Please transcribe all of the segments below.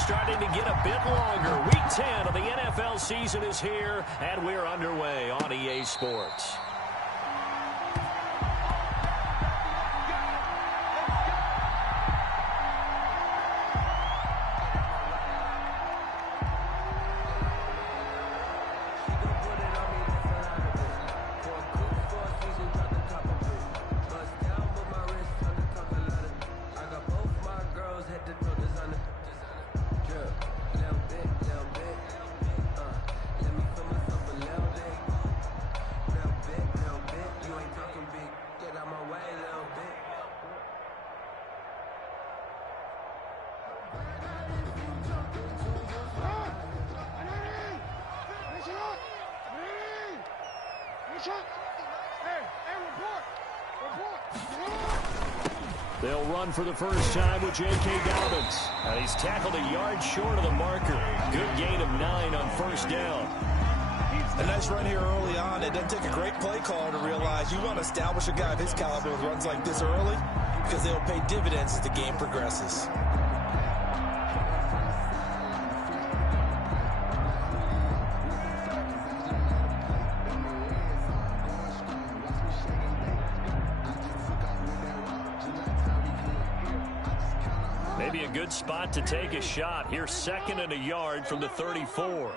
starting to get a bit longer. Week 10 of the NFL season is here, and we're underway on EA Sports. They'll run for the first time with J.K. Dobbins. And he's tackled a yard short of the marker. Good gain of 9 on first down. A nice run here early on. It doesn't take a great play caller to realize you want to establish a guy of his caliber with runs like this early because they'll pay dividends as the game progresses. Maybe a good spot to take a shot. Here's 2nd and a yard from the 34.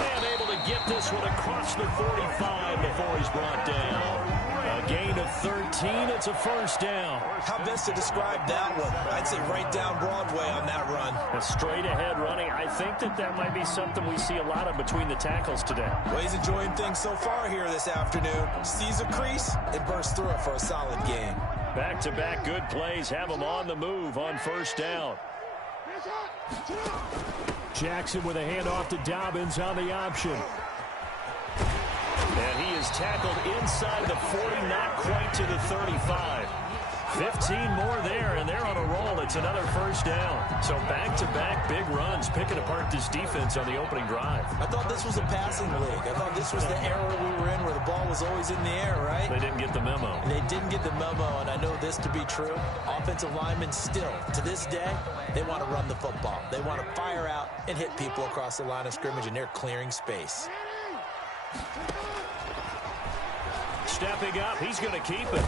And able to get this one across the 45 before he's brought down. A gain of 13. It's a first down. How best to describe that one? I'd say right down Broadway on that run. A straight ahead running. I think that might be something we see a lot of between the tackles today. Well, he's enjoying things so far here this afternoon. Sees a crease and bursts through it for a solid gain. Back-to-back good plays have him on the move on first down. Jackson with a handoff to Dobbins on the option. And he is tackled inside the 40, not quite to the 35. 15 more there, and they're on a roll. It's another first down. So back-to-back big runs, picking apart this defense on the opening drive. I thought this was a passing league. I thought this was the era we were in where the ball was always in the air, right? They didn't get the memo. They didn't get the memo, and I know this to be true. Offensive linemen still, to this day, they want to run the football. They want to fire out and hit people across the line of scrimmage, and they're clearing space. Stepping up, he's going to keep it.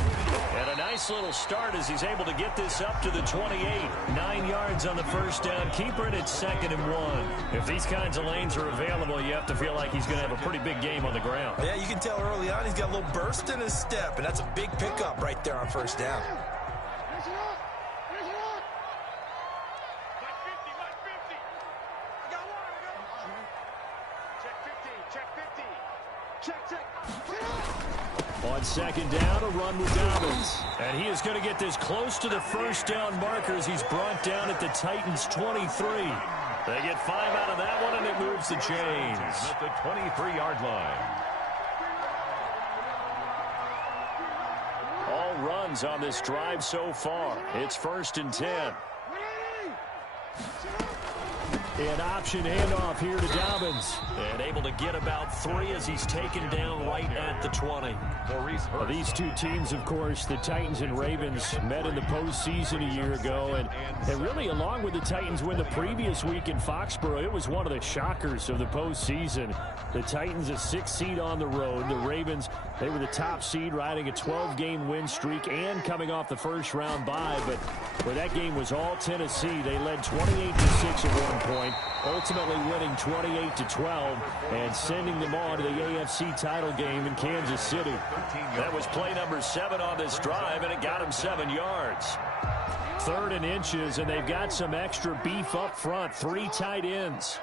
And a nice little start as he's able to get this up to the 28. 9 yards on the first down. Keeper, and it's 2nd and 1. If these kinds of lanes are available, you have to feel like he's going to have a pretty big game on the ground. Yeah, you can tell early on he's got a little burst in his step, and that's a big pickup right there on first down. On 2nd down, a run with Dobbins. And he is going to get this close to the first down marker as he's brought down at the Titans' 23. They get 5 out of that one, and it moves the chains. At the 23-yard line. All runs on this drive so far. It's 1st and 10. An option handoff here to Dobbins. And able to get about 3 as he's taken down right at the 20. These two teams, of course, the Titans and Ravens, met in the postseason a year ago. And really, along with the Titans win the previous week in Foxborough, it was one of the shockers of the postseason. The Titans a 6th seed on the road. The Ravens, they were the top seed, riding a 12-game win streak and coming off the first-round bye. But where that game was all Tennessee, they led 28-6 at one point, ultimately winning 28-12 and sending them on to the AFC title game in Kansas City. That was play number 7 on this drive, and it got him 7 yards. 3rd and inches, and they've got some extra beef up front. 3 tight ends.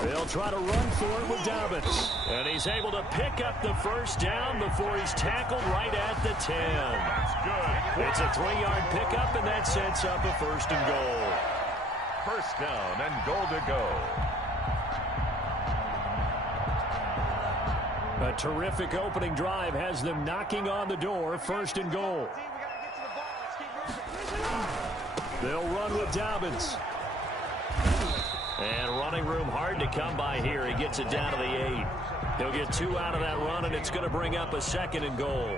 They'll try to run for it with Dobbins. And he's able to pick up the first down before he's tackled right at the 10. It's a 3-yard pickup, and that sets up a 1st and goal. First down and goal to go. A terrific opening drive has them knocking on the door. 1st and goal. They'll run with Dobbins. And running room hard to come by here. He gets it down to the 8. He'll get 2 out of that run, and it's going to bring up a 2nd and goal.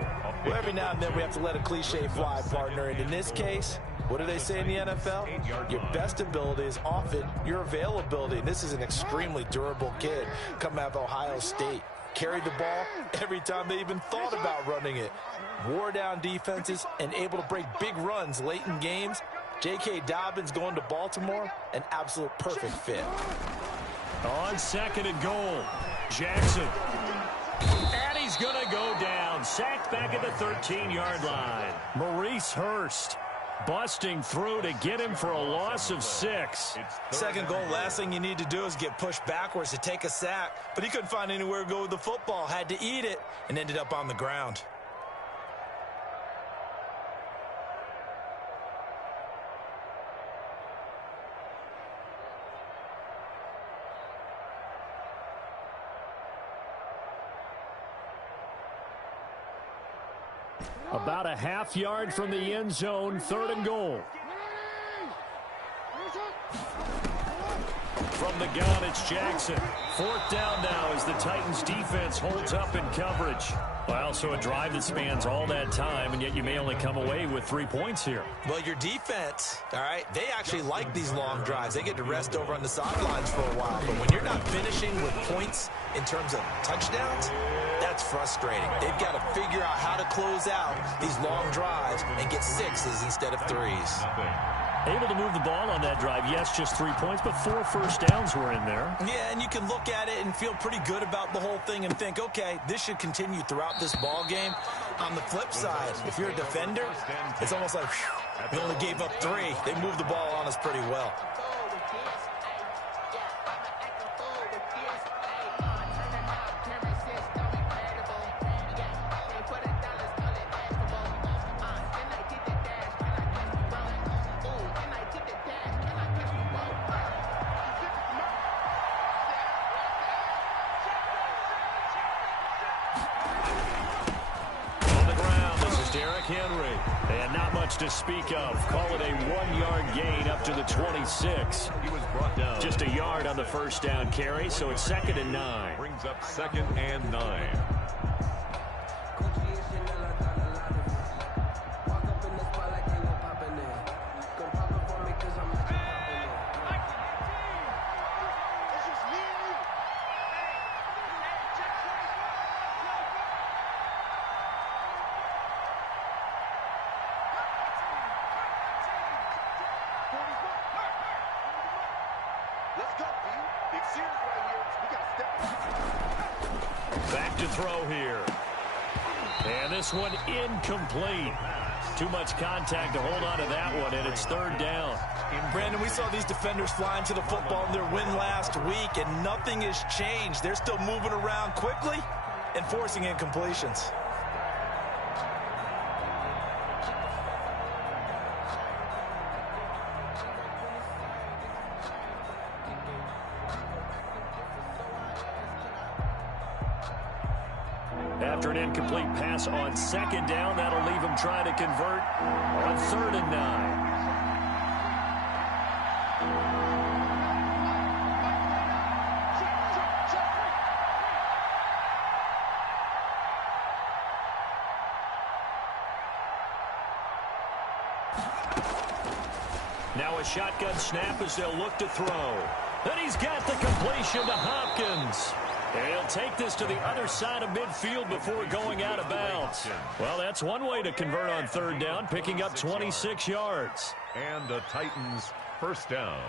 Well, every now and then we have to let a cliche fly, partner. And in this case, what do they say in the NFL? Your best ability is often your availability. And this is an extremely durable kid coming out of Ohio State. Carried the ball every time they even thought about running it. Wore down defenses and able to break big runs late in games. J.K. Dobbins going to Baltimore, an absolute perfect fit. On 2nd and goal, Jackson. And he's going to go down. Sacked back at the 13-yard line. Maurice Hurst busting through to get him for a loss of 6. 2nd goal, last thing you need to do is get pushed backwards to take a sack. But he couldn't find anywhere to go with the football. Had to eat it and ended up on the ground. About a half yard from the end zone, 3rd and goal. From the gun, it's Jackson. 4th down now as the Titans defense holds up in coverage. Well, so a drive that spans all that time, and yet you may only come away with 3 points here. Well, your defense, all right, they actually like these long drives. They get to rest over on the sidelines for a while. But when you're not finishing with points in terms of touchdowns, that's frustrating. They've got to figure out how to close out these long drives and get 6s instead of 3s. Able to move the ball on that drive. Yes, just 3 points, but 4 first downs were in there. Yeah, and you can look at it and feel pretty good about the whole thing and think, okay, this should continue throughout this ball game. On the flip side, if you're a defender, it's almost like, whew, we only gave up 3. They moved the ball on us pretty well. Henry. And not much to speak of. Call it a 1-yard gain up to the 26. He was brought down. Just a yard on the first down carry, so it's 2nd and 9. Brings up 2nd and 9. Back to throw here. And this one incomplete. Too much contact to hold on to that one, and it's 3rd down. Brandon, we saw these defenders flying to the football in their win last week, and nothing has changed. They're still moving around quickly and forcing incompletions. After an incomplete pass on 2nd down, that'll leave him trying to convert on 3rd and 9. Now a shotgun snap as they'll look to throw. And he's got the completion to Hopkins. And he'll take this to the other side of midfield before going out of bounds. Well, that's one way to convert on 3rd down, picking up 26 yards. And the Titans' first down.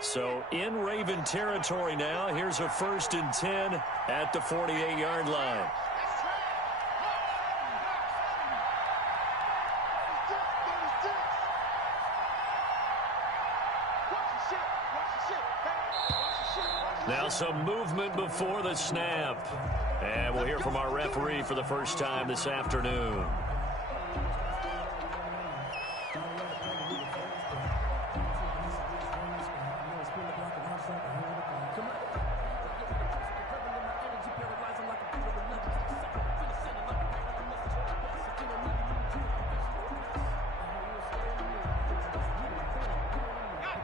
So in Raven territory now. Here's a 1st and 10 at the 48-yard line. Now some movement before the snap. And we'll hear from our referee for the first time this afternoon.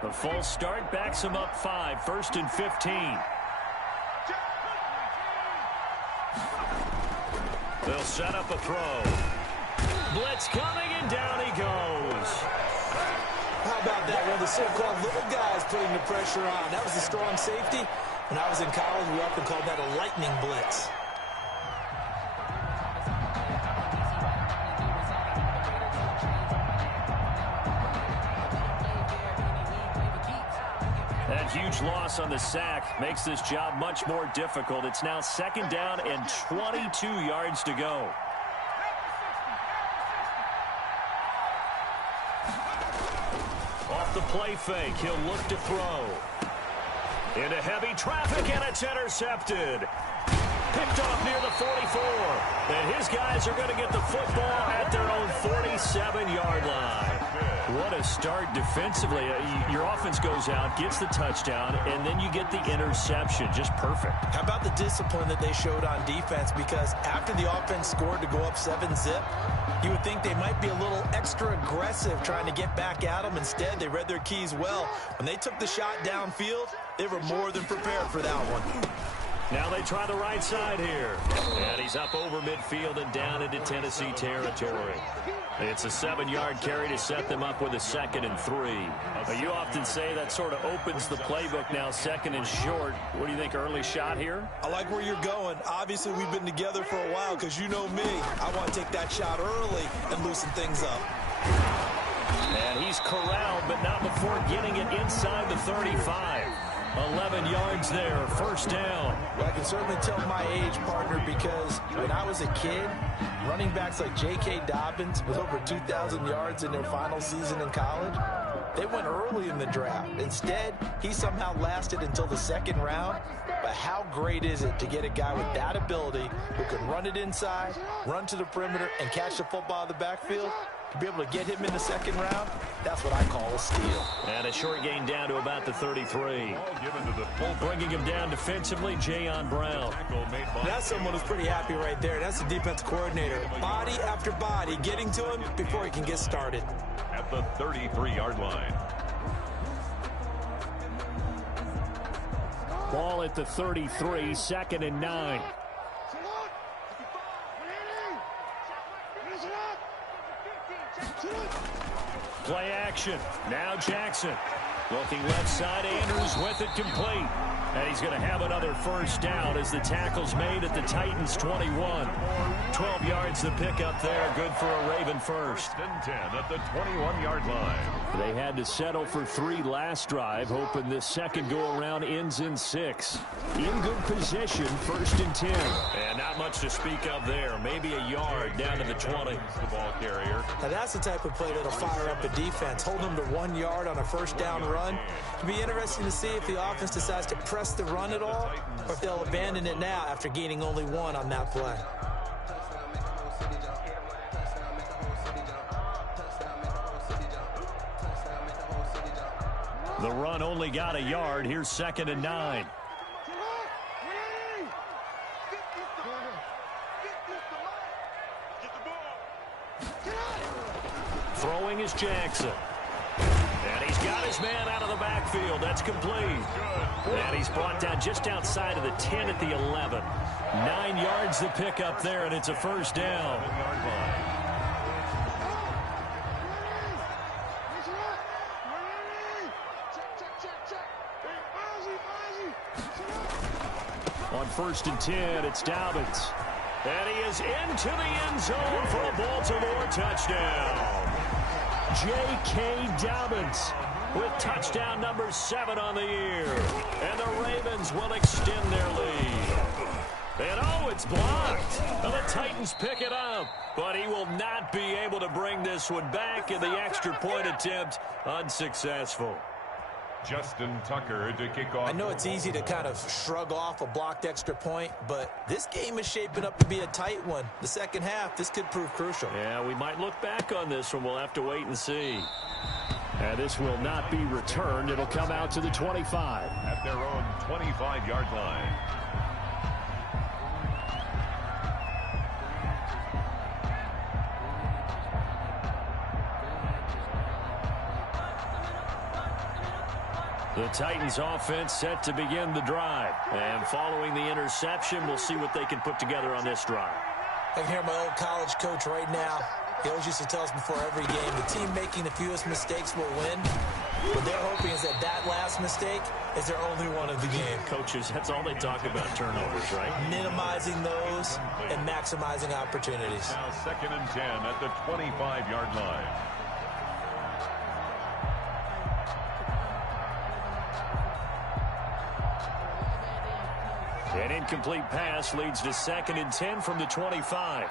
A false start backs him up 5, 1st and 15. They'll set up a throw. Blitz coming, and down he goes. How about that? One of the so-called little guys putting the pressure on. That was the strong safety. When I was in college, we often called that a lightning blitz. That huge loss on the sack makes this job much more difficult. It's now 2nd down and 22 yards to go. Off the play fake, he'll look to throw. Into heavy traffic, and it's intercepted. Picked off near the 44. And his guys are going to get the football at their own 47-yard line. What a start defensively. Your offense goes out, gets the touchdown, and then you get the interception. Just perfect. How about the discipline that they showed on defense? Because after the offense scored to go up 7-zip, you would think they might be a little extra aggressive trying to get back at them. Instead, they read their keys well. When they took the shot downfield, they were more than prepared for that one. Now they try the right side here. And he's up over midfield and down into Tennessee territory. It's a 7-yard carry to set them up with a 2nd and 3. You often say that sort of opens the playbook now, 2nd and short. What do you think, early shot here? I like where you're going. Obviously, we've been together for a while because you know me. I want to take that shot early and loosen things up. And he's corralled, but not before getting it inside the 35. 11 yards there, 1st down. Well, I can certainly tell my age, partner, because when I was a kid, running backs like J.K. Dobbins with over 2,000 yards in their final season in college, they went early in the draft. Instead, he somehow lasted until the 2nd round. But how great is it to get a guy with that ability who can run it inside, run to the perimeter, and catch the football in the backfield? To be able to get him in the 2nd round, that's what I call a steal. And a short gain down to about the 33. Bringing him down defensively, Jayon Brown. That's someone who's pretty happy right there. That's the defense coordinator. Body after body, getting to him before he can get started. At the 33-yard line. Ball at the 33, 2nd and 9. Play action. Now Jackson. Looking left side, Andrews with it complete. And he's going to have another 1st down as the tackle's made at the Titans 21. 12 yards to pick up there. Good for a Raven first. 1st and 10 at the 21-yard line. They had to settle for 3 last drive, hoping this 2nd go-around ends in 6. In good position, 1st and 10. And not much to speak of there. Maybe a yard down to the 20. The ball carrier. Now that's the type of play that'll fire up a defense. Hold them to 1 yard on a 1st down run. It'll be interesting to see if the offense decides to press the run at all, or if they'll abandon it now after gaining only 1 on that play. The run only got a yard. Here's 2nd and 9. Throwing is Jackson. And he's got his man out of the backfield. That's complete. And he's brought down just outside of the 10 at the 11. 9 yards to pick up there, and it's a 1st down. On 1st and 10, it's Dobbins. And he is into the end zone for a Baltimore touchdown. J.K. Dobbins with touchdown number 7 on the year. And the Ravens will extend their lead. And oh, it's blocked. And the Titans pick it up. But he will not be able to bring this one back, in the extra point attempt unsuccessful. Justin Tucker to kick off. I know it's easy to kind of shrug off a blocked extra point, but this game is shaping up to be a tight one. The 2nd half, this could prove crucial. Yeah, we might look back on this one. We'll have to wait and see. And this will not be returned. It'll come out to the 25. At their own 25-yard line. The Titans offense set to begin the drive. And following the interception, we'll see what they can put together on this drive. I can hear my old college coach right now. He always used to tell us before every game, the team making the fewest mistakes will win. What they're hoping is that last mistake is their only one of the game. Coaches, that's all they talk about, turnovers, right? Minimizing those and maximizing opportunities. Now 2nd and 10 at the 25-yard line. An incomplete pass leads to 2nd and 10 from the 25.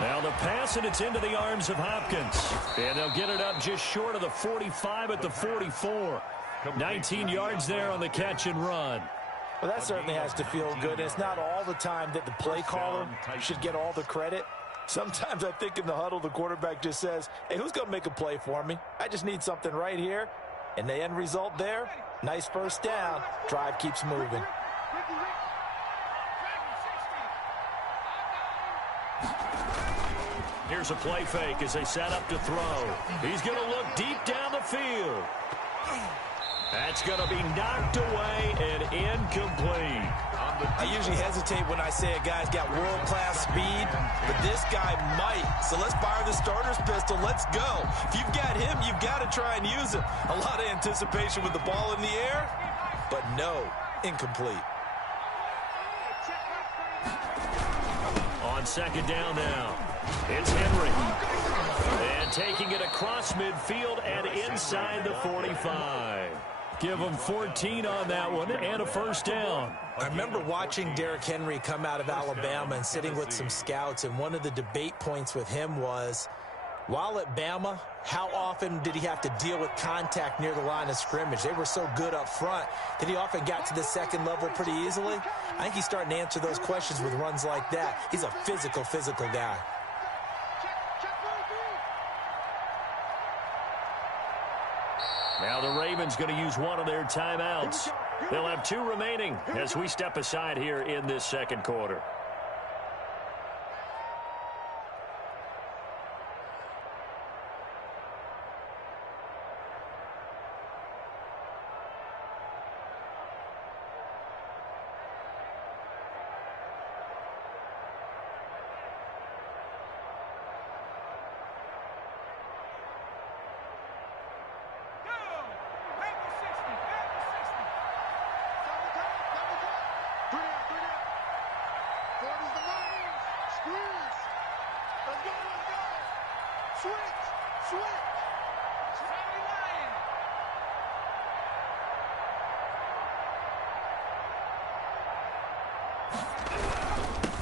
Now the pass, and it's into the arms of Hopkins. And they'll get it up just short of the 45 at the 44. 19 yards there on the catch and run. Well, that certainly has to feel good. And it's not all the time that the play caller should get all the credit. Sometimes I think in the huddle, the quarterback just says, hey, who's going to make a play for me? I just need something right here. And the end result there, nice first down. Drive keeps moving. Here's a play fake as they set up to throw. He's going to look deep down the field. That's going to be knocked away and incomplete. I usually hesitate when I say a guy's got world-class speed, but this guy might. So let's fire the starter's pistol. Let's go. If you've got him, you've got to try and use him. A lot of anticipation with the ball in the air, but no, incomplete. On 2nd down now, it's Henry. And taking it across midfield and inside the 45. Give them 14 on that one and a first down. I remember watching Derrick Henry come out of Alabama and sitting with some scouts, and one of the debate points with him was, while at Bama, how often did he have to deal with contact near the line of scrimmage? They were so good up front that he often got to the second level pretty easily. I think he's starting to answer those questions with runs like that. He's a physical guy. Now the Ravens going to use one of their timeouts. They'll have 2 remaining as we step aside here in this second quarter.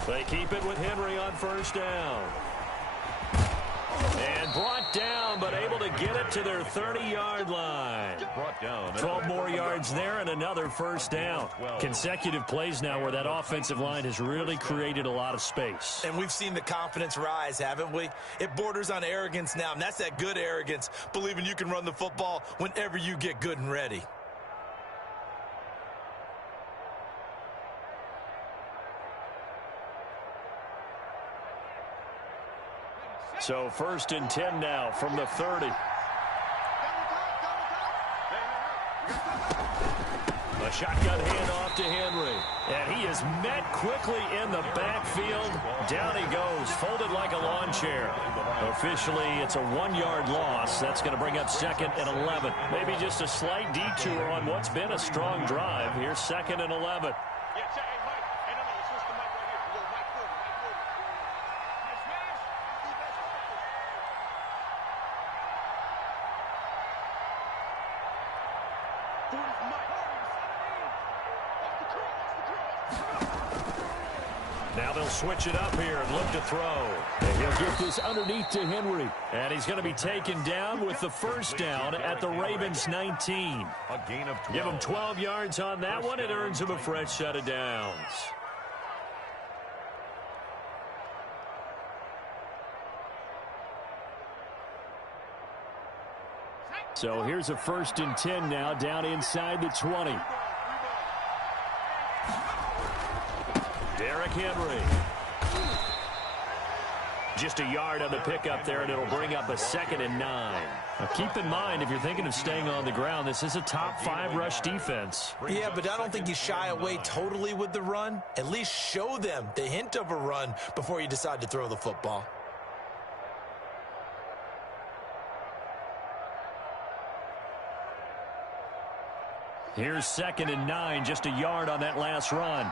They keep it with Henry on first down. And brought down, but able to get it to their 30-yard line. Brought down. 12 more yards there and another first down. Consecutive plays now where that offensive line has really created a lot of space. And we've seen the confidence rise, haven't we? It borders on arrogance now, and that's that good arrogance, believing you can run the football whenever you get good and ready. So 1st and 10 now from the 30. A shotgun handoff to Henry. And he is met quickly in the backfield. Down he goes, folded like a lawn chair. Officially, it's a 1-yard loss. That's going to bring up 2nd and 11. Maybe just a slight detour on what's been a strong drive. Here's 2nd and 11. Now they'll switch it up here and look to throw. And he'll get this underneath to Henry. And he's going to be taken down with the first down at the Ravens 19. A gain of 12. Give him 12 yards on that one. It earns him a fresh set of downs. So here's a 1st and 10 now, down inside the 20. Derrick Henry. Just a yard on the pickup there, and it'll bring up a 2nd and 9. Now keep in mind, if you're thinking of staying on the ground, this is a top 5 rush defense. Yeah, but I don't think you shy away totally with the run. At least show them the hint of a run before you decide to throw the football. Here's 2nd and 9, just a yard on that last run.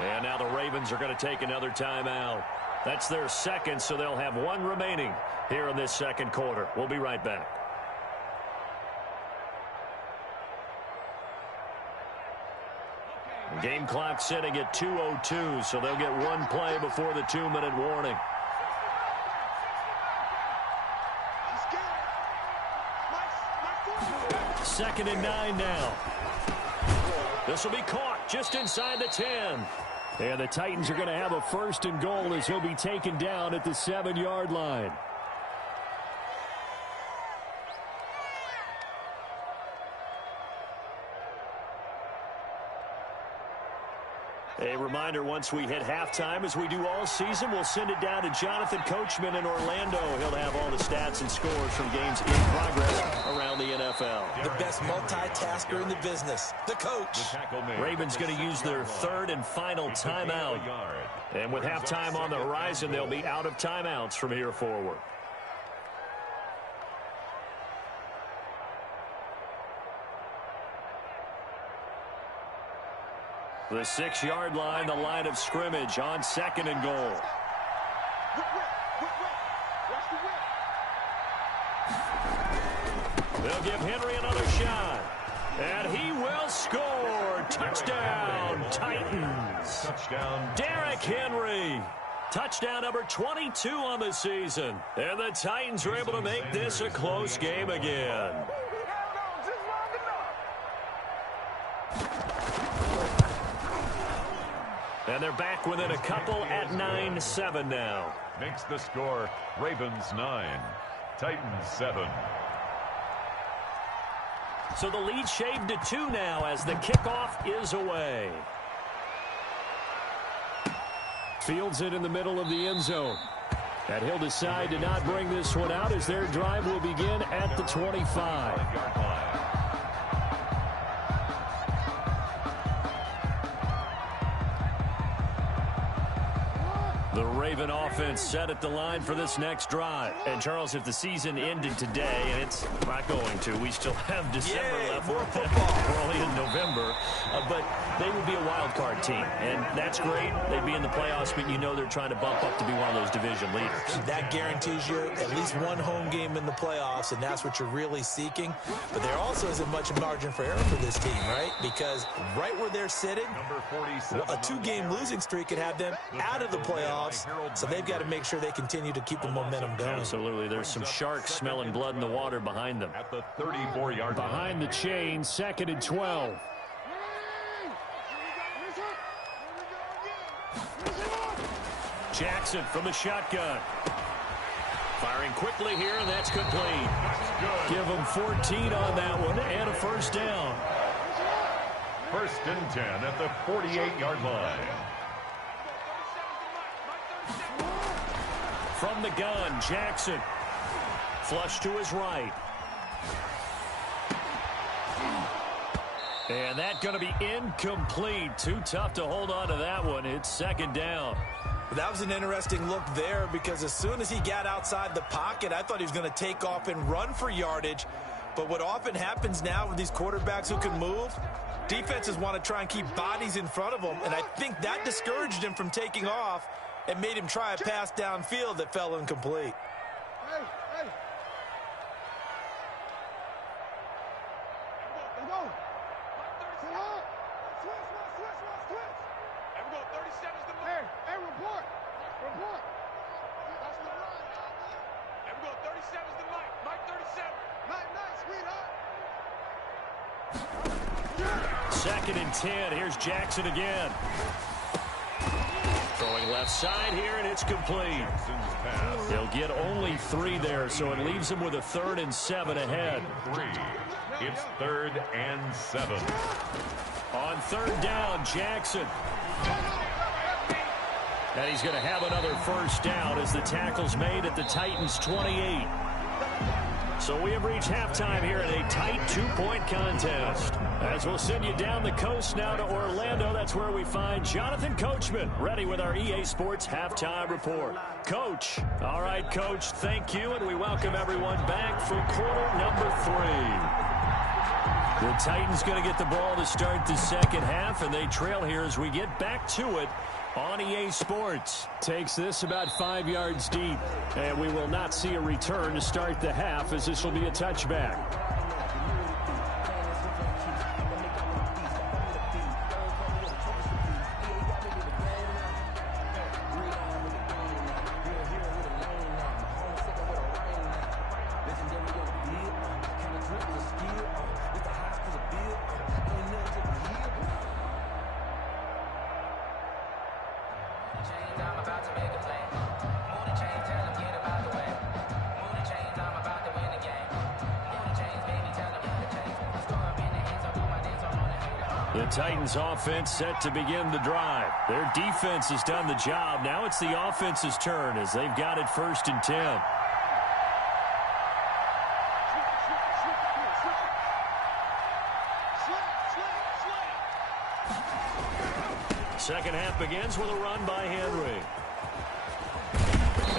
And now the Ravens are going to take another timeout. That's their 2nd, so they'll have 1 remaining here in this 2nd quarter. We'll be right back. Game clock sitting at 2:02, so they'll get 1 play before the 2-minute warning. Second and 9 now. This will be caught just inside the 10. And the Titans are going to have a 1st and goal as he'll be taken down at the 7-yard line. A reminder, once we hit halftime, as we do all season, we'll send it down to Jonathan Coachman in Orlando. He'll have all the stats and scores from games in progress around the NFL. The best multitasker in the business, the coach. Ravens going to use their 3rd and final timeout. And with halftime on the horizon, they'll be out of timeouts from here forward. The 6-yard line, the line of scrimmage on 2nd and goal. They'll give Henry another shot. And he will score. Touchdown, Titans. Touchdown. Derrick Henry. Touchdown number 22 on the season. And the Titans are able to make this a close game again. And they're back within a couple at 9-7 now. Makes the score Ravens 9, Titans 7. So the lead shaved to 2 now as the kickoff is away. Fields it in the middle of the end zone. And he'll decide to not bring this one out as their drive will begin at the 25. The Raven offense set at the line for this next drive. And, Charles, if the season ended today, and it's not going to, we still have December left. More football. We're only in November. But they would be a wild card team, and that's great. They'd be in the playoffs, but you know they're trying to bump up to be one of those division leaders. That guarantees you at least one home game in the playoffs, and that's what you're really seeking. But there also isn't much margin for error for this team, right? Because right where they're sitting, a 2-game losing streak could have them out of the playoffs. So they've got to make sure they continue to keep the momentum going. Absolutely. There's some sharks smelling blood in the water behind them. At the 34-yard line. Behind the chain, 2nd and 12. Jackson from the shotgun. Firing quickly here, and that's complete. Give them 14 on that one and a 1st down. 1st and 10 at the 48-yard line. From the gun, Jackson. Flush to his right. And that's going to be incomplete. Too tough to hold on to that one. It's 2nd down. That was an interesting look there because as soon as he got outside the pocket, I thought he was going to take off and run for yardage. But what often happens now with these quarterbacks who can move, defenses want to try and keep bodies in front of them. And I think that discouraged him from taking off and made him try a pass downfield that fell incomplete. Second and 10. Here's Jackson again. Throwing left side here, and it's complete. He'll get only 3 there, so it leaves him with a 3rd and 7 ahead. It's 3rd and 7. On 3rd down, Jackson. And he's going to have another first down as the tackle's made at the Titans' 28. So we have reached halftime here in a tight 2-point contest. As we'll send you down the coast now to Orlando, that's where we find Jonathan Coachman, ready with our EA Sports Halftime Report. Coach. All right, Coach, thank you, and we welcome everyone back for quarter number 3. The Titans going to get the ball to start the second half, and they trail here as we get back to it on EA Sports. Takes this about 5 yards deep, and we will not see a return to start the half as this will be a touchback. The Titans offense set to begin the drive. Their defense has done the job. Now it's the offense's turn as they've got it 1st and 10. Second half begins with a run by Henry.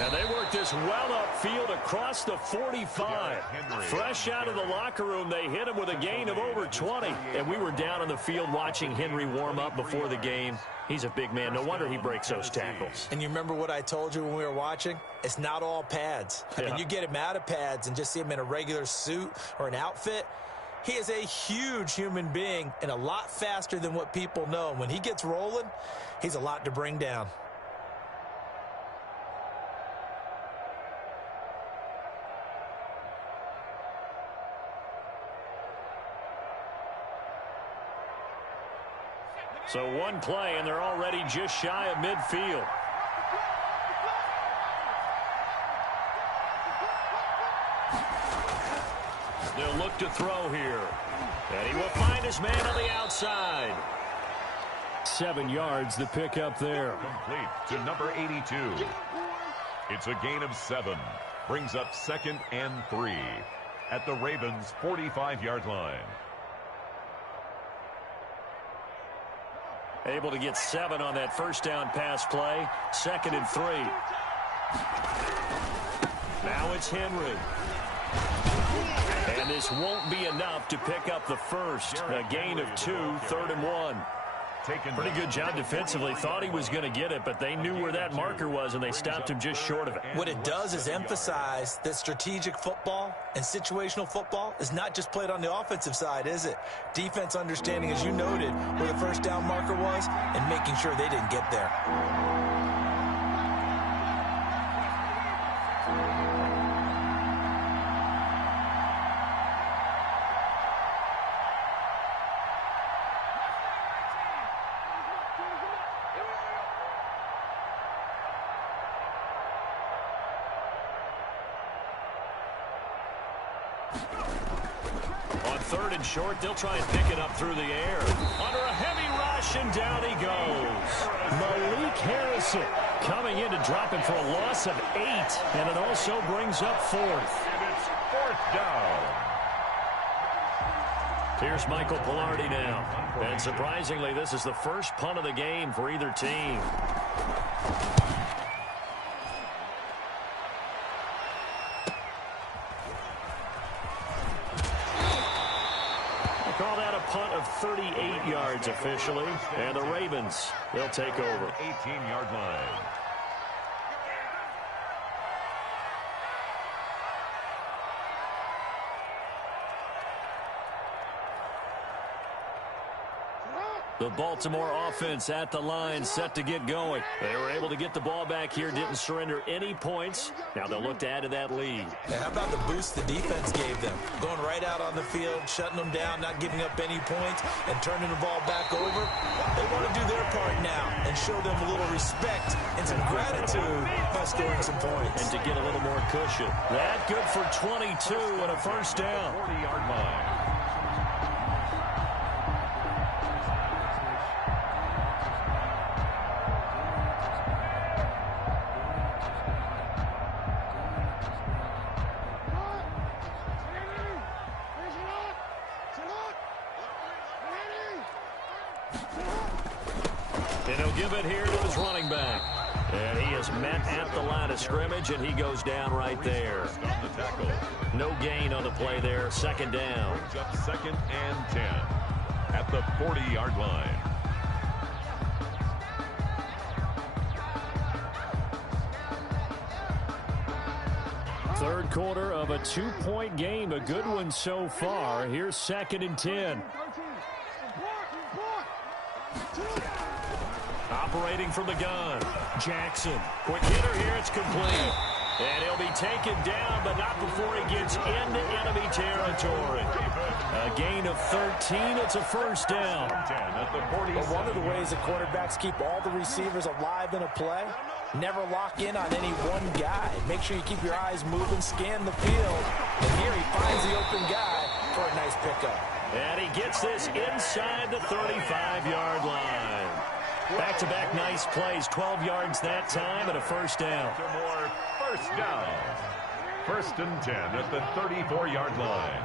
And they work this well upfield across the 45. Fresh out of the locker room, they hit him with a gain of over 20. And we were down on the field watching Henry warm up before the game. He's a big man. No wonder he breaks those tackles. And you remember what I told you when we were watching? It's not all pads. I mean, you get him out of pads and just see him in a regular suit or an outfit. He is a huge human being and a lot faster than what people know. When he gets rolling, he's a lot to bring down. So one play, and they're already just shy of midfield. They'll look to throw here. And he will find his man on the outside. 7 yards, the pickup there. Complete to number 82. It's a gain of 7. Brings up 2nd and 3 at the Ravens' 45-yard line. Able to get 7 on that first down pass play. 2nd and 3. Now it's Henry. And this won't be enough to pick up the first. A gain of 2, 3rd and 1. Pretty good job defensively. Thought he was going to get it, but they knew where that marker was, and they stopped him just short of it. What it does is emphasize that strategic football and situational football is not just played on the offensive side, is it? Defense understanding, as you noted, where the first down marker was and making sure they didn't get there. On 3rd and short, they'll try and pick it up through the air. Under a heavy rush, and down he goes. Malik Harrison coming in to drop him for a loss of 8. And it also brings up 4th. And it's 4th down. Here's Michael Palardy now. And surprisingly, this is the first punt of the game for either team. Call that a punt of 38 yards officially. And the Ravens, they'll take over. 18-yard line. The Baltimore offense at the line, set to get going. They were able to get the ball back here, didn't surrender any points. Now they'll look to add to that lead. Now, how about the boost the defense gave them? Going right out on the field, shutting them down, not giving up any points, and turning the ball back over. They want to do their part now and show them a little respect and some gratitude by scoring some points. And to get a little more cushion. That good for 22 and a first down. 40-yard line. And he'll give it here to his running back. And he is met at the line of scrimmage, and he goes down right there. No gain on the play there. Second down. Brings up 2nd and 10 at the 40-yard line. Third quarter of a 2-point game. A good one so far. Here's 2nd and 10. Operating from the gun. Jackson. Quick hitter here. It's complete. And he'll be taken down, but not before he gets into enemy territory. A gain of 13. It's a first down. But one of the ways the quarterbacks keep all the receivers alive in a play, never lock in on any one guy. Make sure you keep your eyes moving, scan the field. And here he finds the open guy for a nice pickup. And he gets this inside the 35-yard line. Back-to-back nice plays. 12 yards that time and a first down. More first down. 1st and 10 at the 34-yard line.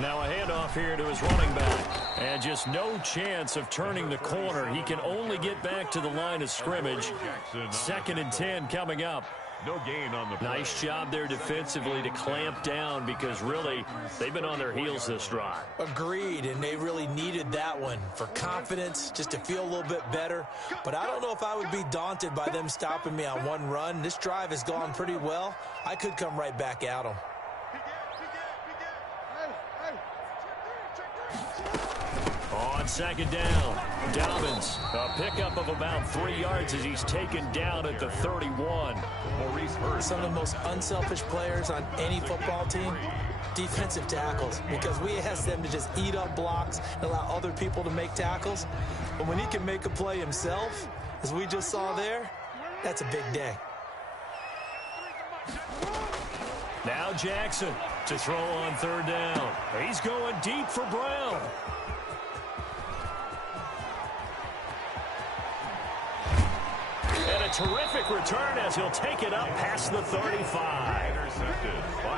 Now a handoff here to his running back. And just no chance of turning the corner. He can only get back to the line of scrimmage. 2nd and 10 coming up. No gain on the play. Nice job there defensively to clamp down because really they've been on their heels this drive. Agreed, and they really needed that one for confidence, just to feel a little bit better. But I don't know if I would be daunted by them stopping me on one run. This drive has gone pretty well. I could come right back at them. On 2nd down, Dobbins, a pickup of about 3 yards as he's taken down at the 31. Some of the most unselfish players on any football team, defensive tackles, because we ask them to just eat up blocks and allow other people to make tackles. But when he can make a play himself, as we just saw there, that's a big day. Now Jackson to throw on 3rd down. He's going deep for Brown. And a terrific return as he'll take it up past the 35.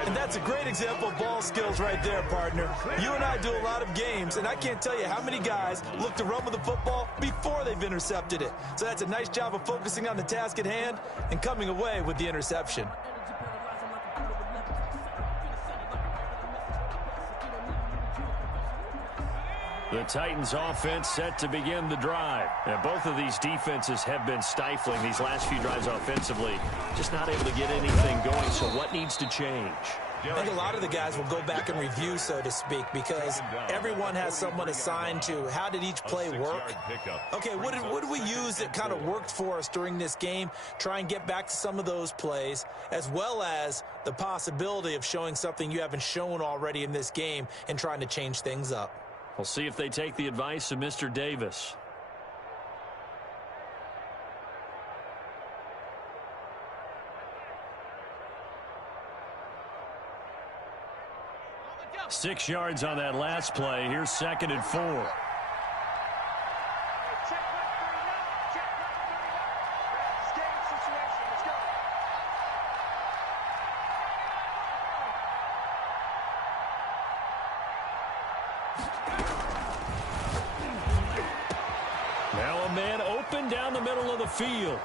And that's a great example of ball skills right there, partner. You and I do a lot of games, and I can't tell you how many guys look to run with the football before they've intercepted it. So that's a nice job of focusing on the task at hand and coming away with the interception. The Titans offense set to begin the drive. And both of these defenses have been stifling these last few drives offensively. Just not able to get anything going, so what needs to change? I think a lot of the guys will go back and review, so to speak, because everyone has someone assigned to how did each play work. Okay, what did we use that kind of worked for us during this game? Try and get back to some of those plays, as well as the possibility of showing something you haven't shown already in this game and trying to change things up. We'll see if they take the advice of Mr. Davis. Six yards on that last play. Here's 2nd and 4. Now a man open down the middle of the field.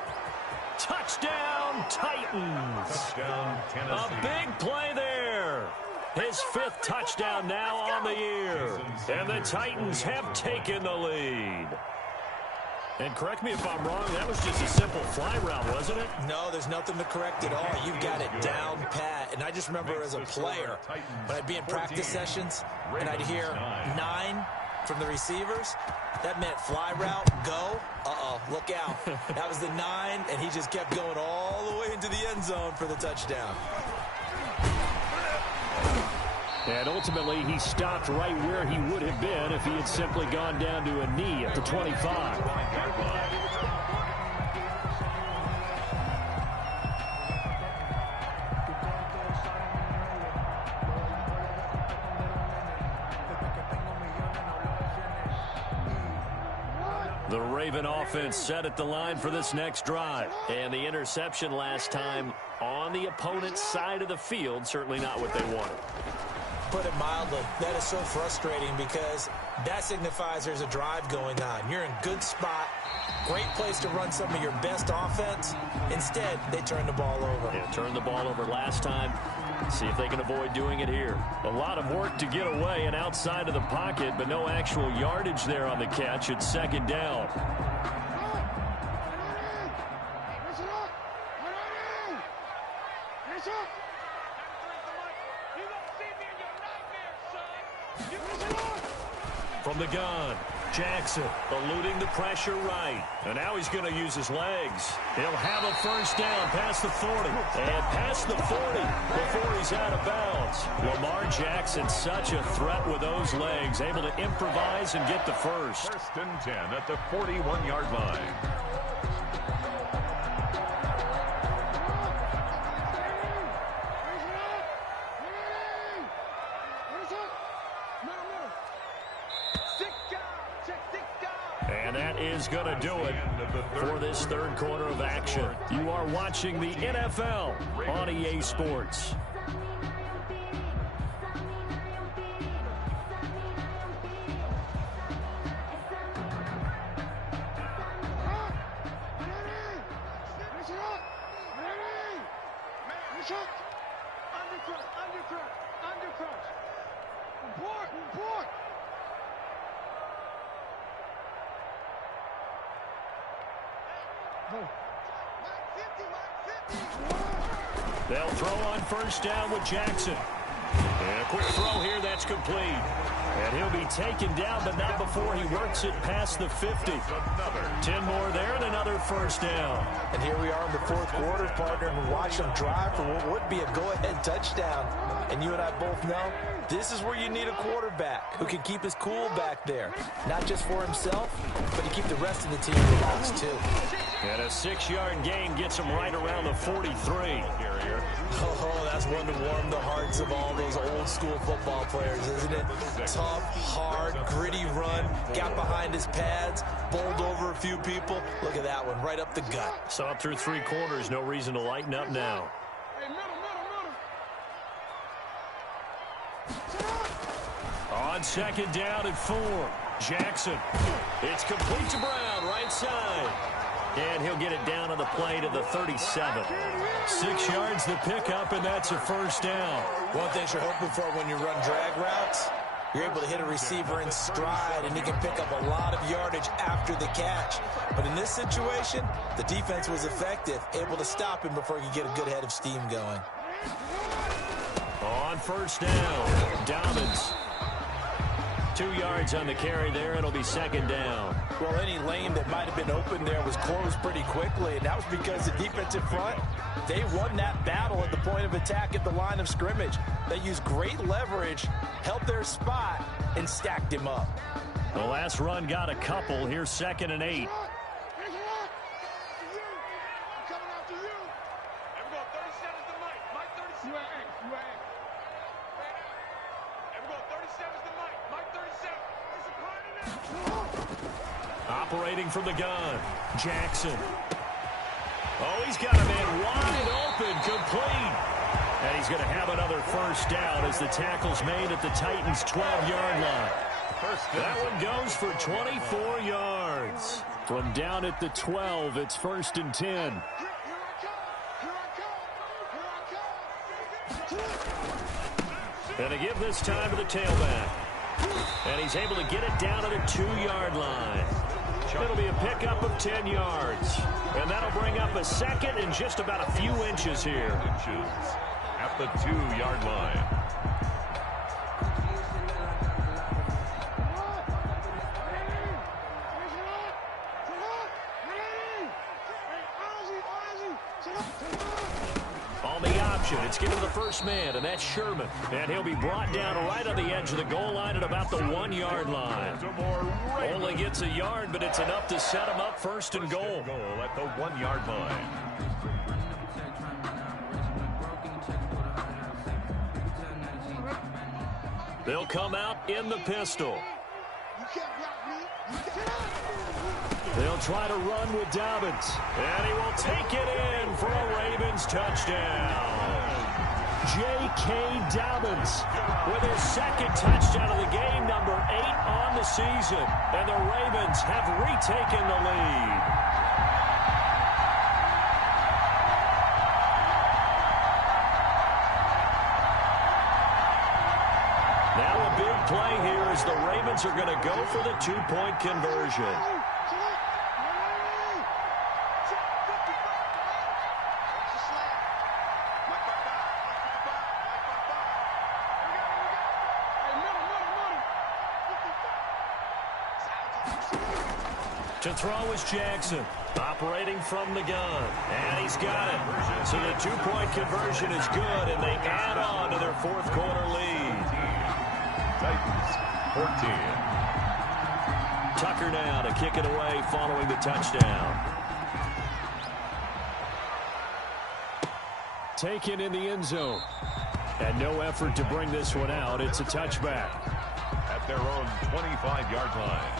Touchdown, Titans. Touchdown, Tennessee. A big play there. His 5th touchdown now on the year. And the Titans have taken the lead. And correct me if I'm wrong, that was just a simple fly route, wasn't it? No, there's nothing to correct at all. You've got it down pat. And I just remember as a player, when I'd be in practice sessions and I'd hear 9 from the receivers, that meant fly route, go, look out. That was the 9, and he just kept going all the way into the end zone for the touchdown. And ultimately, he stopped right where he would have been if he had simply gone down to a knee at the 25. The Raven offense set at the line for this next drive. And the interception last time on the opponent's side of the field, certainly not what they wanted. Put it mildly, that is so frustrating because that signifies there's a drive going on. You're in good spot, great place to run some of your best offense. Instead, they turn the ball over. Yeah, turned the ball over last time. See if they can avoid doing it here. A lot of work to get away and outside of the pocket, but no actual yardage there on the catch. It's second down. From the gun, Jackson eluding the pressure right. And now he's going to use his legs. He'll have a first down past the 40. And past the 40 before he's out of bounds. Lamar Jackson, such a threat with those legs, able to improvise and get the first. First and 10 at the 41-yard line. And that is going to do it for this third quarter of action. You are watching the NFL on EA Sports. They'll throw on first down with Jackson. And a quick throw here, that's complete. And he'll be taken down, but not before he works it past the 50. 10 more there and another first down. And here we are in the fourth quarter, partner, and we watch them drive for what would be a go-ahead touchdown. And you and I both know this is where you need a quarterback who can keep his cool back there. Not just for himself, but to keep the rest of the team relaxed, too. And a 6-yard gain gets him right around the 43. Oh, that's one to warm the hearts of all those old-school football players, isn't it? Tough, hard, gritty run, got behind his pads, bowled over a few people. Look at that one, right up the gut. Saw it through 3 quarters, no reason to lighten up now. On second down and 4, Jackson. It's complete to Brown, right side. And he'll get it down on the play to the 37. 6 yards the pickup, and that's a first down. One thing you're hoping for when you run drag routes, you're able to hit a receiver in stride, and he can pick up a lot of yardage after the catch. But in this situation, the defense was effective, able to stop him before he could get a good head of steam going. On first down, Dobbins. 2 yards on the carry there. It'll be second down. Well, any lane that might have been open there was closed pretty quickly, and that was because the defensive front, they won that battle at the point of attack at the line of scrimmage. They used great leverage, held their spot, and stacked him up. The last run got a couple. Here's second and 8. Operating from the gun, Jackson. Oh, he's got a man wide open, complete. And he's going to have another first down as the tackle's made at the Titans' 12-yard line. That one goes for 24 yards. From down at the 12, it's first and 10. And to give this time to the tailback. And he's able to get it down to the 2-yard line. It'll be a pickup of 10 yards. And that'll bring up a second and just about a few inches here. At the 2-yard line. On the option, it's given to the first man, and that's Sherman. And he'll be brought down right on the edge of the goal line at about the 1-yard line. Only gets a yard, but it's enough to set him up first and goal. At the 1-yard line. They'll come out in the pistol. They'll try to run with Dobbins. And he will take it in for a Ravens touchdown. J.K. Dobbins with his second touchdown of the game, number 8 on the season. And the Ravens have retaken the lead. Now a big play here as the Ravens are going to go for the 2-point conversion. To throw is Jackson, operating from the gun, and he's got it. So the 2-point conversion is good, and they add on to their fourth-quarter lead. Titans, 14. Tucker now to kick it away following the touchdown. Taken in the end zone. And no effort to bring this one out. It's a touchback. At their own 25-yard line.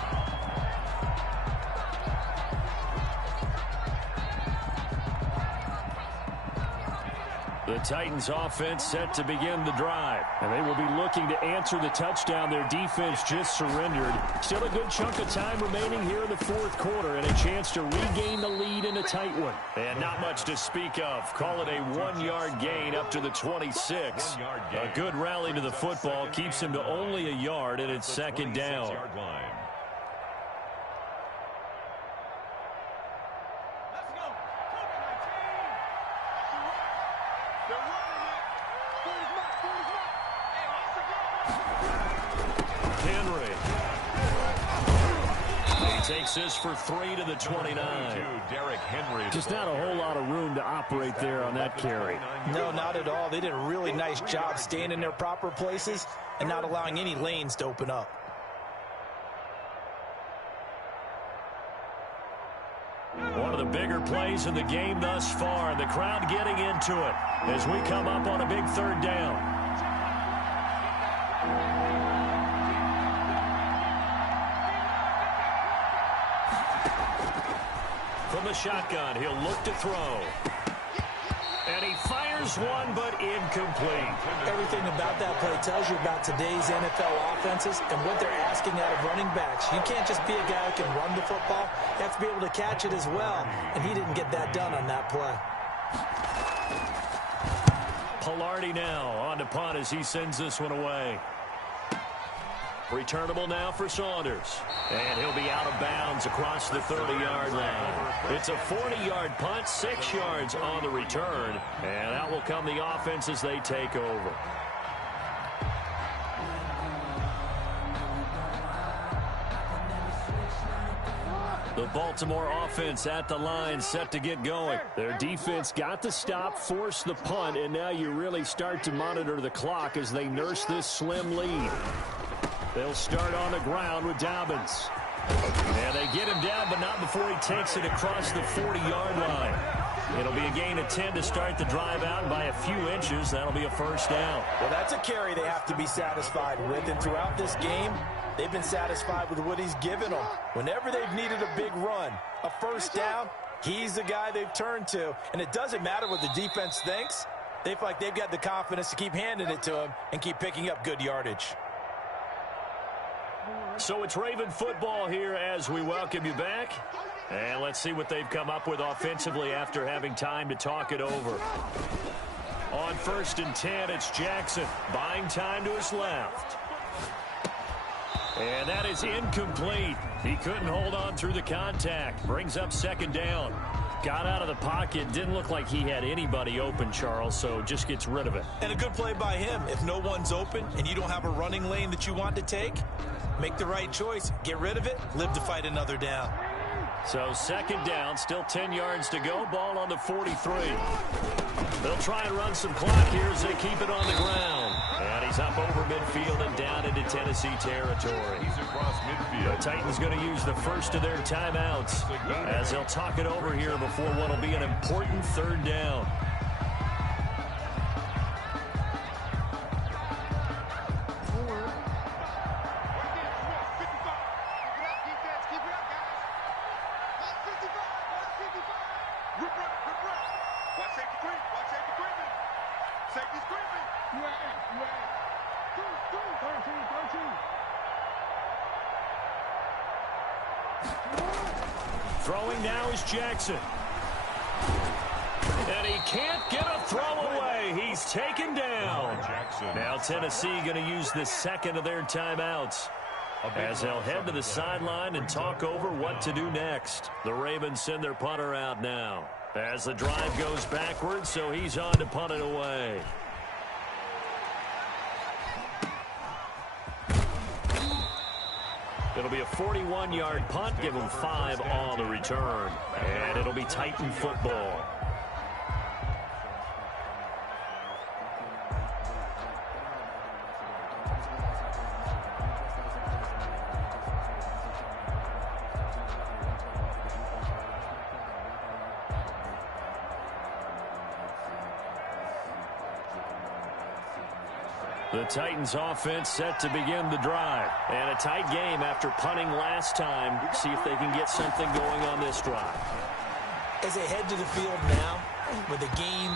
The Titans offense set to begin the drive. And they will be looking to answer the touchdown their defense just surrendered. Still a good chunk of time remaining here in the fourth quarter and a chance to regain the lead in a tight one. And not much to speak of. Call it a 1-yard gain up to the 26. A good rally to the football keeps him to only a yard, and it's second down. Takes this for 3 to the 29. Derrick Henry. Just not a whole lot of room to operate there on that carry. No, not at all. They did a really nice job staying in their proper places and not allowing any lanes to open up. One of the bigger plays in the game thus far. The crowd getting into it as we come up on a big third down. From the shotgun, he'll look to throw. And he fires one, but incomplete. Everything about that play tells you about today's NFL offenses and what they're asking out of running backs. You can't just be a guy who can run the football. You have to be able to catch it as well, and he didn't get that done on that play. Palardy now on to punt as he sends this one away. Returnable now for Saunders. And he'll be out of bounds across the 30-yard line. It's a 40-yard punt, 6 yards on the return. And out will come the offense as they take over. The Baltimore offense at the line, set to get going. Their defense got to stop, force the punt, and now you really start to monitor the clock as they nurse this slim lead. They'll start on the ground with Dobbins. And they get him down, but not before he takes it across the 40-yard line. It'll be a gain of 10 to start the drive out by a few inches. That'll be a first down. Well, that's a carry they have to be satisfied with. And throughout this game, they've been satisfied with what he's given them. Whenever they've needed a big run, a first down, he's the guy they've turned to. And it doesn't matter what the defense thinks. They feel like they've got the confidence to keep handing it to him and keep picking up good yardage. So it's Raven football here as we welcome you back. And let's see what they've come up with offensively after having time to talk it over. On 1st and 10, it's Jackson, buying time to his left. And that is incomplete. He couldn't hold on through the contact. Brings up second down. Got out of the pocket. Didn't look like he had anybody open, Charles, so just gets rid of it. And a good play by him. If no one's open and you don't have a running lane that you want to take, make the right choice. Get rid of it. Live to fight another down. So second down, still 10 yards to go. Ball on the 43. They'll try and run some clock here as they keep it on the ground. And he's up over midfield and down into Tennessee territory. He's across midfield. The Titans going to use the first of their timeouts as they'll talk it over here before what will be an important third down. Throwing now is Jackson. And he can't get a throw away. He's taken down. Now Tennessee going to use the second of their timeouts as they'll head to the sideline and talk over what to do next. The Ravens send their punter out now as the drive goes backwards, so he's on to punt it away. It'll be a 41-yard punt, give them 5 on the return. And it'll be Titan football. The Titans offense set to begin the drive. And a tight game after punting last time. See if they can get something going on this drive. As they head to the field now, with the game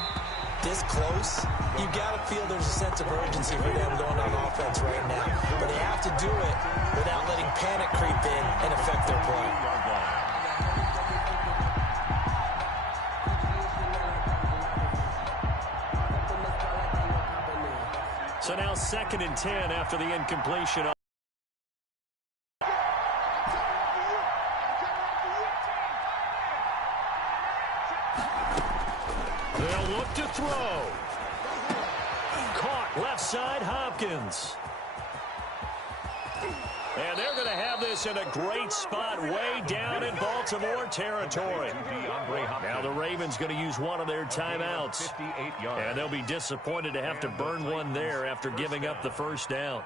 this close, you got to feel there's a sense of urgency for them going on offense right now. But they have to do it without letting panic creep in and affect their play. So now 2nd and 10 after the incompletion. They'll look to throw. Caught left side, Hopkins. And they're going to have this in a great spot way down in Baltimore territory. Now the Ravens going to use one of their timeouts. And they'll be disappointed to have to burn one there after giving up the first down.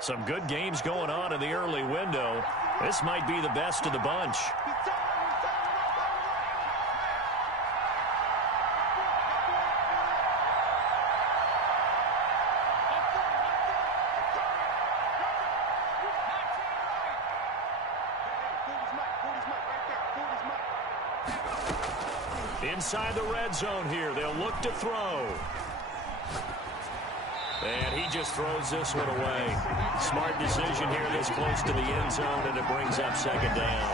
Some good games going on in the early window. This might be the best of the bunch. Inside the red zone here, they'll look to throw. And he just throws this one away. Smart decision here this close to the end zone, and it brings up second down.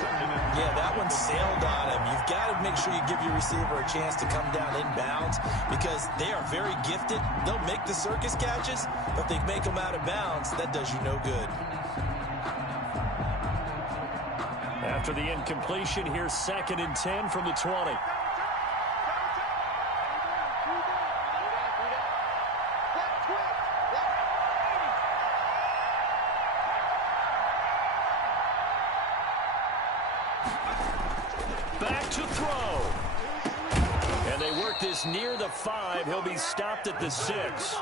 Yeah, that one sailed on him. You've got to make sure you give your receiver a chance to come down inbounds because they are very gifted. They'll make the circus catches, but if they make them out of bounds, that does you no good. After the incompletion, here's 2nd and 10 from the 20. Back to throw. And they work this near the 5. He'll be stopped at the 6.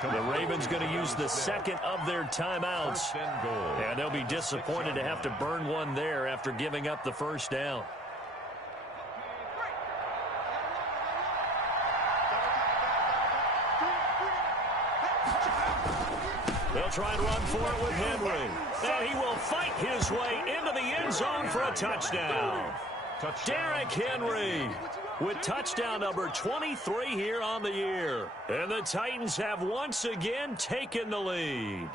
The Ravens going to use the second of their timeouts. And they'll be disappointed to have to burn one there after giving up the first down. They'll try and run for it with Henry. And he will fight his way into the end zone for a touchdown. Derrick Henry with touchdown number 23 here on the year. And the Titans have once again taken the lead.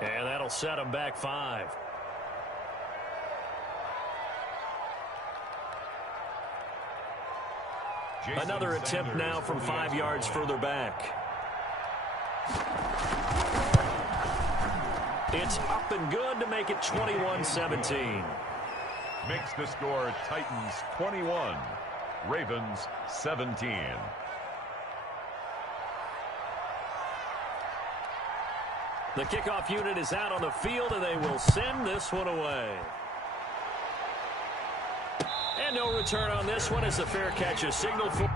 And that'll set them back 5. Another attempt now from 5 yards further back. It's up and good to make it 21-17. Makes the score Titans 21, Ravens 17. The kickoff unit is out on the field, and they will send this one away. And no return on this one as the fair catch is signaled for.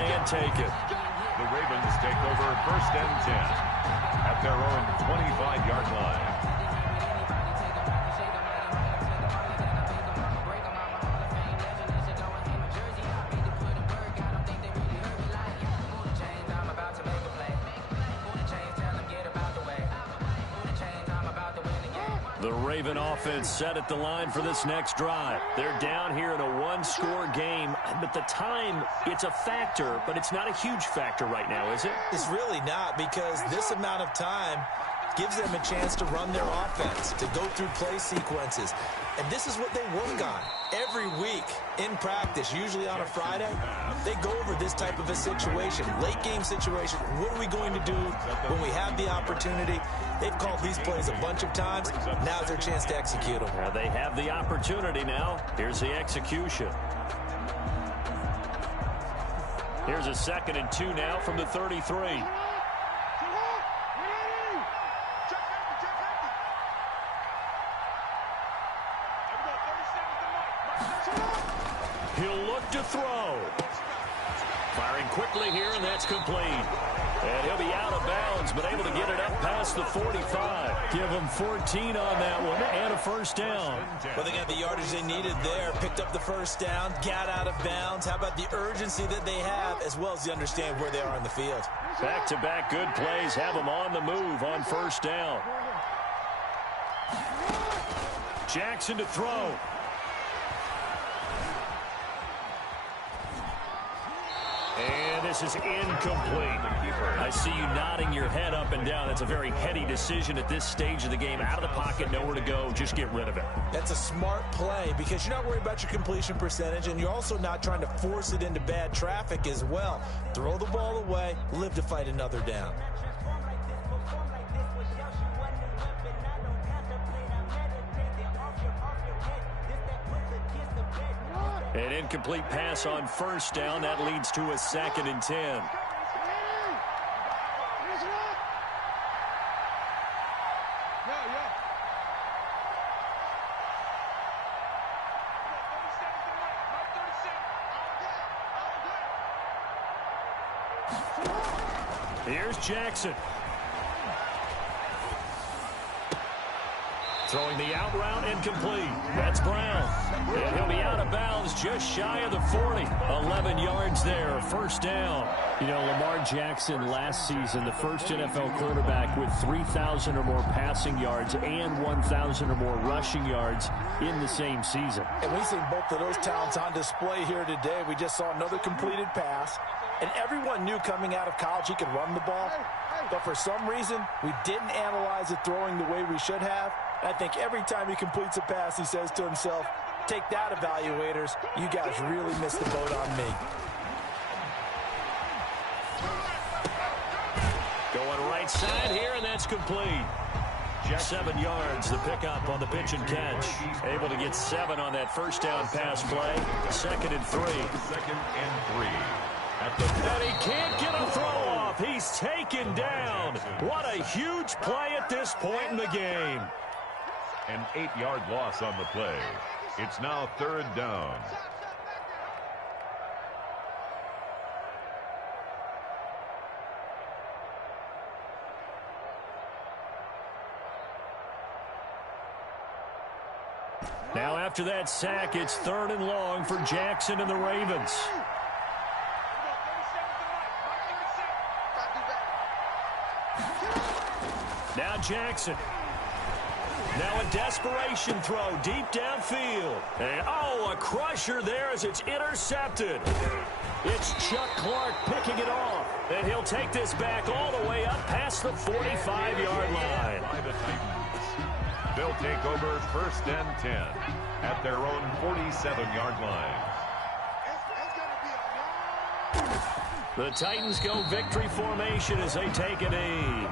And take it. The Ravens take over 1st and 10 at their own 25-yard line. The Raven offense set at the line for this next drive. They're down here in a one-score game, but the time, it's a factor, but it's not a huge factor right now, is it? It's really not, because this amount of time gives them a chance to run their offense, to go through play sequences. And this is what they work on every week in practice, usually on a Friday. They go over this type of a situation, late game situation. What are we going to do when we have the opportunity? They've called these plays a bunch of times. Now's their chance to execute them. They have the opportunity now. Here's the execution. Here's a 2nd and 2 now from the 33. He'll look to throw. Firing quickly here, and that's complete. And he'll be out of bounds, but able to get it up past the 45. Give them 14 on that one and a first down. Well, they got the yardage they needed there, picked up the first down, got out of bounds. How about the urgency that they have, as well as they understand where they are on the field? Back-to-back good plays have them on the move on first down. Jackson to throw. And this is incomplete. I see you nodding your head up and down. That's a very heady decision at this stage of the game. Out of the pocket, nowhere to go. Just get rid of it. That's a smart play because you're not worried about your completion percentage, and you're also not trying to force it into bad traffic as well. Throw the ball away, live to fight another down. An incomplete pass on first down. That leads to a 2nd and 10. Here's Jackson. Throwing the out route incomplete. That's Brown. And he'll be out of bounds just shy of the 40. 11 yards there, first down. You know, Lamar Jackson last season, the first NFL quarterback with 3,000 or more passing yards and 1,000 or more rushing yards in the same season. And we've seen both of those talents on display here today. We just saw another completed pass. And everyone knew coming out of college he could run the ball. But for some reason, we didn't analyze it throwing the way we should have. I think every time he completes a pass, he says to himself, take that, evaluators. You guys really missed the boat on me. Going right side here, and that's complete. 7 yards, the pickup on the pitch and catch. Able to get 7 on that first down pass play. 2nd and 3. 2nd and 3. And he can't get a throw off. He's taken down. What a huge play at this point in the game. An 8-yard loss on the play. It's now 3rd down. Now after that sack, it's 3rd and long for Jackson and the Ravens. Now Jackson. Now a desperation throw deep downfield. And a crusher there as it's intercepted. It's Chuck Clark picking it off. And he'll take this back all the way up past the 45-yard line. By the Titans. They'll take over 1st and 10 at their own 47-yard line. The Titans go victory formation as they take a knee.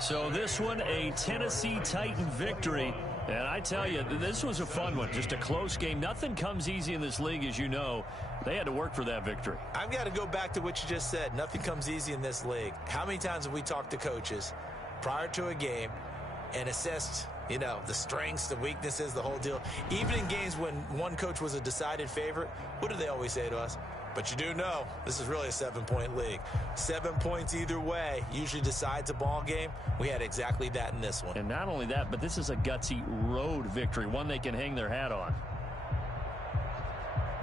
So this one, a Tennessee Titan victory. And I tell you, this was a fun one. Just a close game. Nothing comes easy in this league, as you know. They had to work for that victory. I've got to go back to what you just said. Nothing comes easy in this league. How many times have we talked to coaches prior to a game and assessed, you know, the strengths, the weaknesses, the whole deal? Even in games when one coach was a decided favorite, what do they always say to us? But you do know this is really a 7-point league. 7 points either way usually decides a ball game. We had exactly that in this one. And not only that, but this is a gutsy road victory, one they can hang their hat on.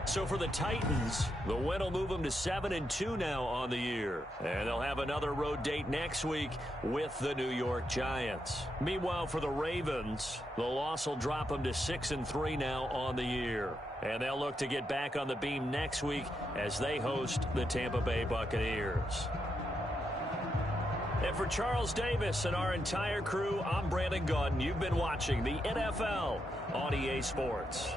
So for the Titans, the win will move them to 7-2 now on the year. And they'll have another road date next week with the New York Giants. Meanwhile, for the Ravens, the loss will drop them to 6-3 now on the year. And they'll look to get back on the beam next week as they host the Tampa Bay Buccaneers. And for Charles Davis and our entire crew, I'm Brandon Gaudin. You've been watching the NFL on EA Sports.